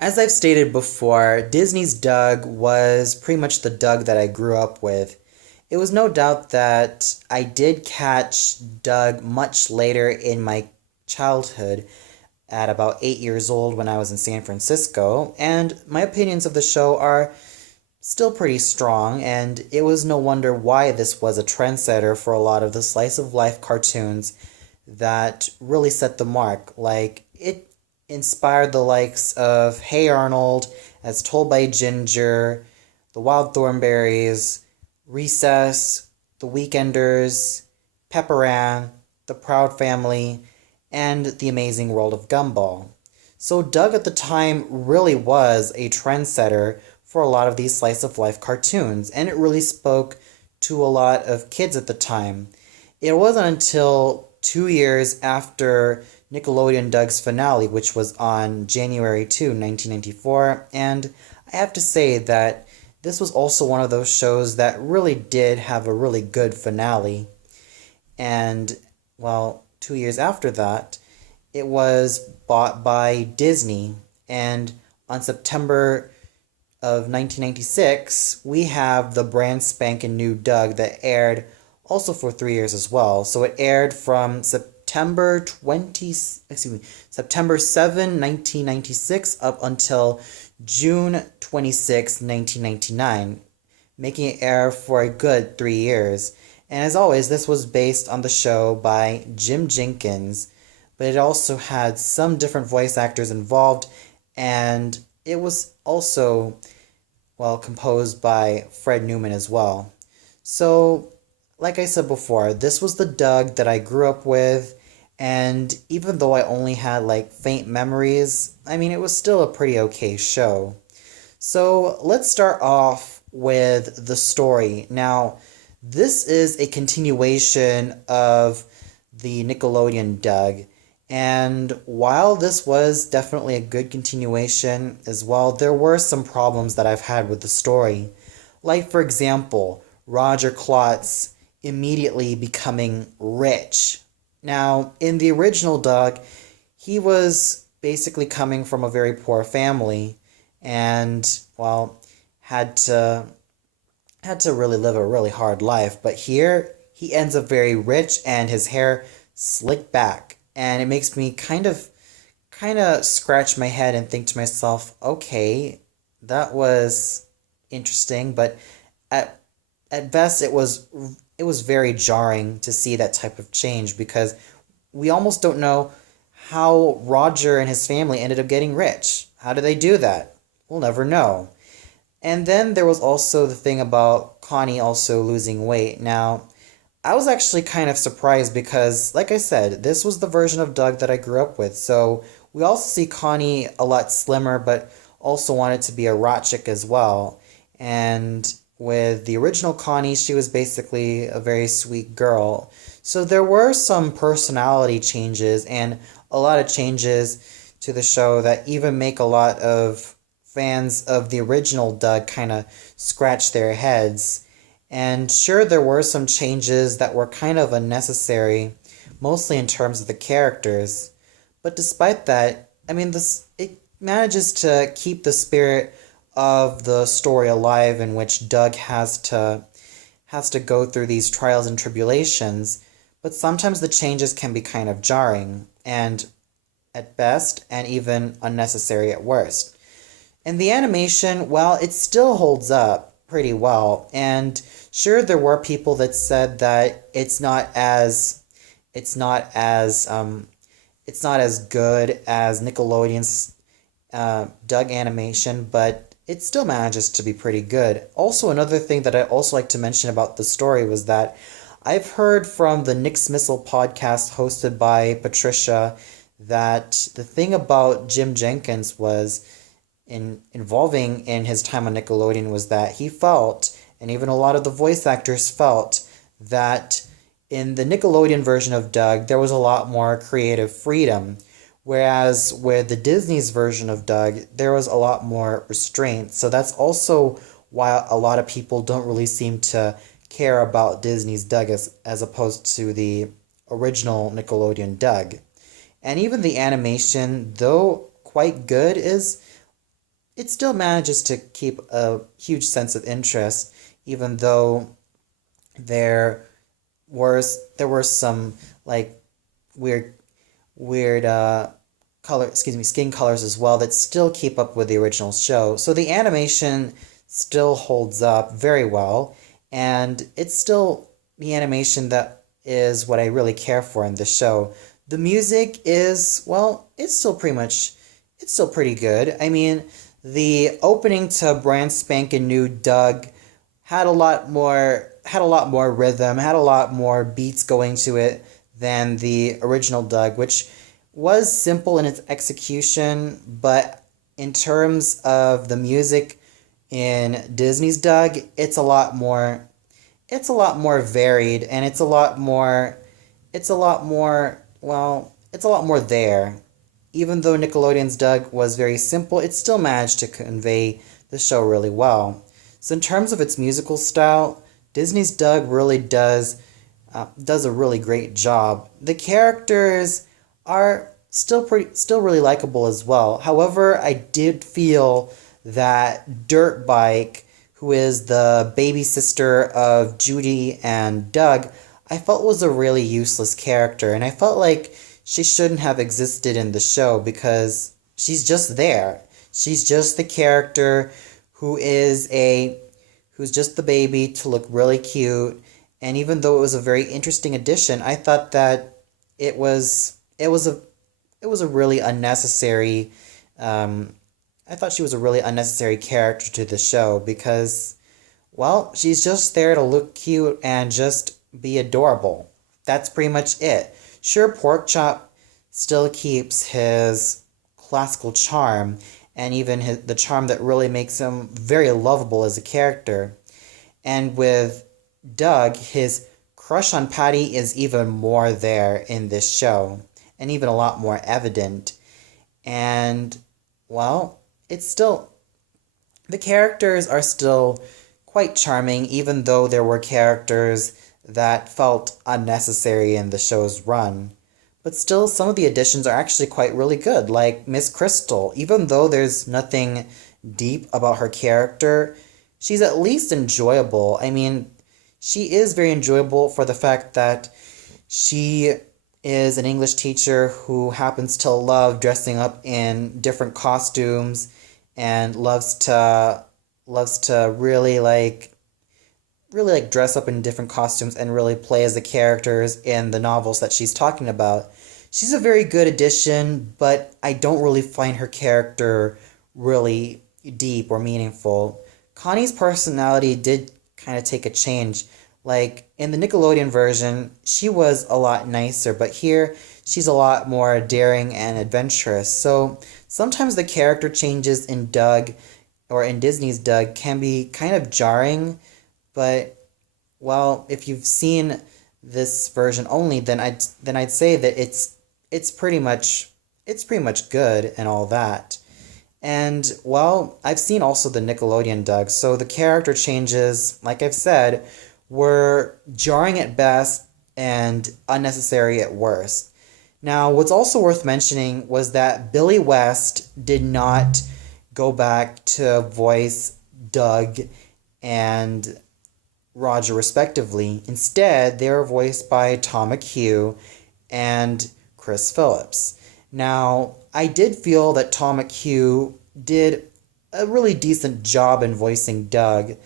As I've stated before, Disney's Doug was pretty much the Doug that I grew up with. It was no doubt that I did catch Doug much later in my childhood, at about 8 years old when I was in San Francisco, and my opinions of the show are still pretty strong, and it was no wonder why this was a trendsetter for a lot of the slice of life cartoons that really set the mark. Like, it inspired the likes of Hey Arnold, As Told by Ginger, The Wild Thornberrys, Recess, The Weekenders, Pepper Ann, The Proud Family, and The Amazing World of Gumball. So Doug at the time really was a trendsetter for a lot of these slice of life cartoons, and it really spoke to a lot of kids at the time. It wasn't until 2 years after Nickelodeon Doug's finale, which was on January 2, 1994, and I have to say that this was also one of those shows that really did have a really good finale. And, well, 2 years after that, it was bought by Disney, and on September of 1996, we have the brand Spankin New Doug that aired also for 3 years as well. So it aired from September 7, 1996 up until June 26, 1999, making it air for a good 3 years. And as always, this was based on the show by Jim Jenkins, but it also had some different voice actors involved, and it was also, well, composed by Fred Newman as well. So, like I said before, this was the Doug that I grew up with, and even though I only had like faint memories, I mean, it was still a pretty okay show. So, let's start off with the story. Now, this is a continuation of the Nickelodeon Doug, and while this was definitely a good continuation as well, there were some problems that I've had with the story. Like, for example, Roger Klotz immediately becoming rich. Now, in the original Doug, he was basically coming from a very poor family and, well, had to really live a really hard life. But here, he ends up very rich and his hair slicked back. And it makes me kind of scratch my head and think to myself, okay, that was interesting, but at at best it was very jarring to see that type of change because we almost don't know how Roger and his family ended up getting rich. How did they do that? We'll never know. And then there was also the thing about Connie also losing weight. Now, I was actually kind of surprised because, like I said, this was the version of Doug that I grew up with. So we also see Connie a lot slimmer, but also wanted to be a rat chick as well. And with the original Connie, she was basically a very sweet girl. So there were some personality changes and a lot of changes to the show that even make a lot of fans of the original Doug kind of scratch their heads. And sure, there were some changes that were kind of unnecessary, mostly in terms of the characters. But despite that, I mean, this it manages to keep the spirit of the story alive, in which Doug has to go through these trials and tribulations. But sometimes the changes can be kind of jarring, and at best, and even unnecessary at worst. And the animation, well, it still holds up pretty well. And sure, there were people that said that it's not as good as Nickelodeon's Doug animation, but it still manages to be pretty good. Also, another thing that I also like to mention about the story was that I've heard from the Nick's Missile podcast hosted by Patricia that the thing about Jim Jenkins was involving in his time on Nickelodeon was that he felt, and even a lot of the voice actors felt, that in the Nickelodeon version of Doug, there was a lot more creative freedom. Whereas with the Disney's version of Doug, there was a lot more restraint. So that's also why a lot of people don't really seem to care about Disney's Doug as opposed to the original Nickelodeon Doug. And even the animation, though quite good, is it still manages to keep a huge sense of interest, even though there there were some like weird weird skin colors as well that still keep up with the original show. So the animation still holds up very well, and it's still the animation that is what I really care for in the show. The music is, well, it's still pretty good. I mean, the opening to Brand Spankin New Doug had a lot more rhythm, had a lot more beats going to it than the original Doug, which was simple in its execution, but in terms of the music in Disney's Doug, it's a lot more varied, and it's a lot more there. Even though Nickelodeon's Doug was very simple, it still managed to convey the show really well. So in terms of its musical style, Disney's Doug really does a really great job. The characters are still really likable as well. However, I did feel that Dirt Bike, who is the baby sister of Judy and Doug, I felt was a really useless character, and I felt like she shouldn't have existed in the show because she's just there. She's just the character who is a who's just the baby to look really cute. And even though it was a very interesting addition, I thought that it was it was a it was a really unnecessary I thought she was a really unnecessary character to the show because, well, she's just there to look cute and just be adorable. That's pretty much it. Sure, Porkchop still keeps his classical charm and even the charm that really makes him very lovable as a character. And with Doug, his crush on Patty is even more there in this show and even a lot more evident. And, well, it's still the characters are still quite charming, even though there were characters that felt unnecessary in the show's run. But still, some of the additions are actually quite really good, like Miss Crystal. Even though there's nothing deep about her character, she's at least enjoyable. I mean, she is very enjoyable for the fact that she is an English teacher who happens to love dressing up in different costumes and loves to really like dress up in different costumes and really play as the characters in the novels that she's talking about. She's a very good addition, but I don't really find her character really deep or meaningful. Connie's personality did kind of take a change. Like in the Nickelodeon version, she was a lot nicer, but here she's a lot more daring and adventurous. So sometimes the character changes in Doug or in Disney's Doug can be kind of jarring, but well, if you've seen this version only, then I'd say that it's pretty much good and all that. And well, I've seen also the Nickelodeon Doug, so the character changes, like I've said, were jarring at best and unnecessary at worst. Now, what's also worth mentioning was that Billy West did not go back to voice Doug and Roger respectively. Instead, they were voiced by Tom McHugh and Chris Phillips. Now, I did feel that Tom McHugh did a really decent job in voicing Doug,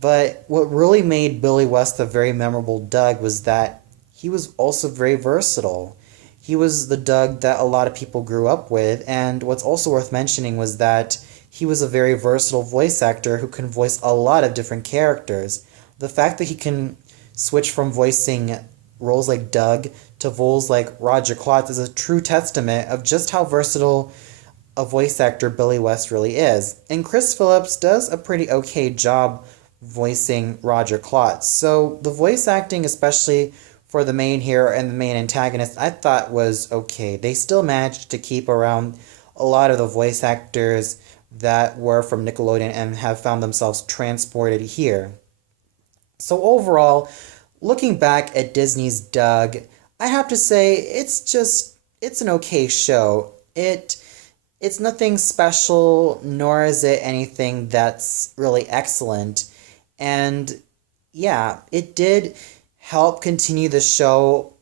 but what really made Billy West a very memorable Doug was that he was also very versatile. He was the Doug that a lot of people grew up with, and what's also worth mentioning was that he was a very versatile voice actor who can voice a lot of different characters. The fact that he can switch from voicing roles like Doug to roles like Roger Klotz is a true testament of just how versatile a voice actor Billy West really is. And Chris Phillips does a pretty okay job voicing Roger Klotz. So the voice acting, especially for the main hero and the main antagonist, I thought was okay. They still managed to keep around a lot of the voice actors that were from Nickelodeon and have found themselves transported here. So overall, looking back at Disney's Doug, I have to say it's an okay show. It's nothing special, nor is it anything that's really excellent. And yeah, it did help continue the show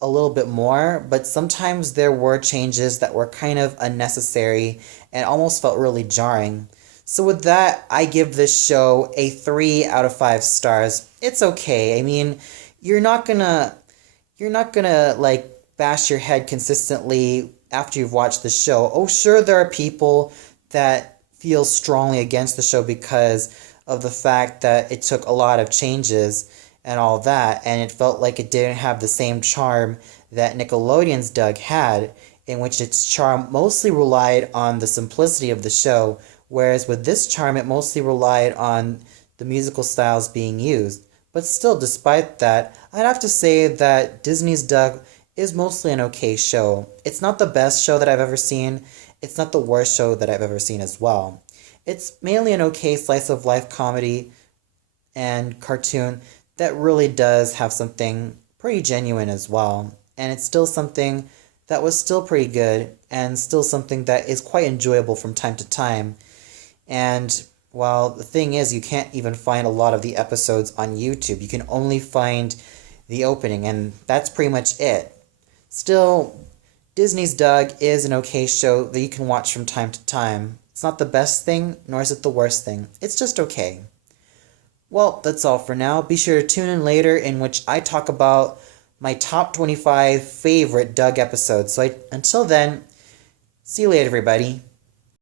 a little bit more, but sometimes there were changes that were kind of unnecessary and almost felt really jarring. So with that, I give this show a 3 out of 5 stars. It's okay. I mean, you're not gonna you're not gonna like bash your head consistently after you've watched the show. Oh, sure, there are people that feel strongly against the show because of the fact that it took a lot of changes and all that, and it felt like it didn't have the same charm that Nickelodeon's Doug had, in which its charm mostly relied on the simplicity of the show, whereas with this charm, it mostly relied on the musical styles being used. But still, despite that, I'd have to say that Disney's Doug is mostly an okay show. It's not the best show that I've ever seen. It's not the worst show that I've ever seen as well. It's mainly an okay slice of life comedy and cartoon that really does have something pretty genuine as well. And it's still something that was still pretty good and still something that is quite enjoyable from time to time. And while the thing is, you can't even find a lot of the episodes on YouTube. You can only find the opening, and that's pretty much it. Still, Disney's Doug is an okay show that you can watch from time to time. It's not the best thing, nor is it the worst thing. It's just okay. Well, that's all for now. Be sure to tune in later, in which I talk about my top 25 favorite Doug episodes. So until then, see you later, everybody.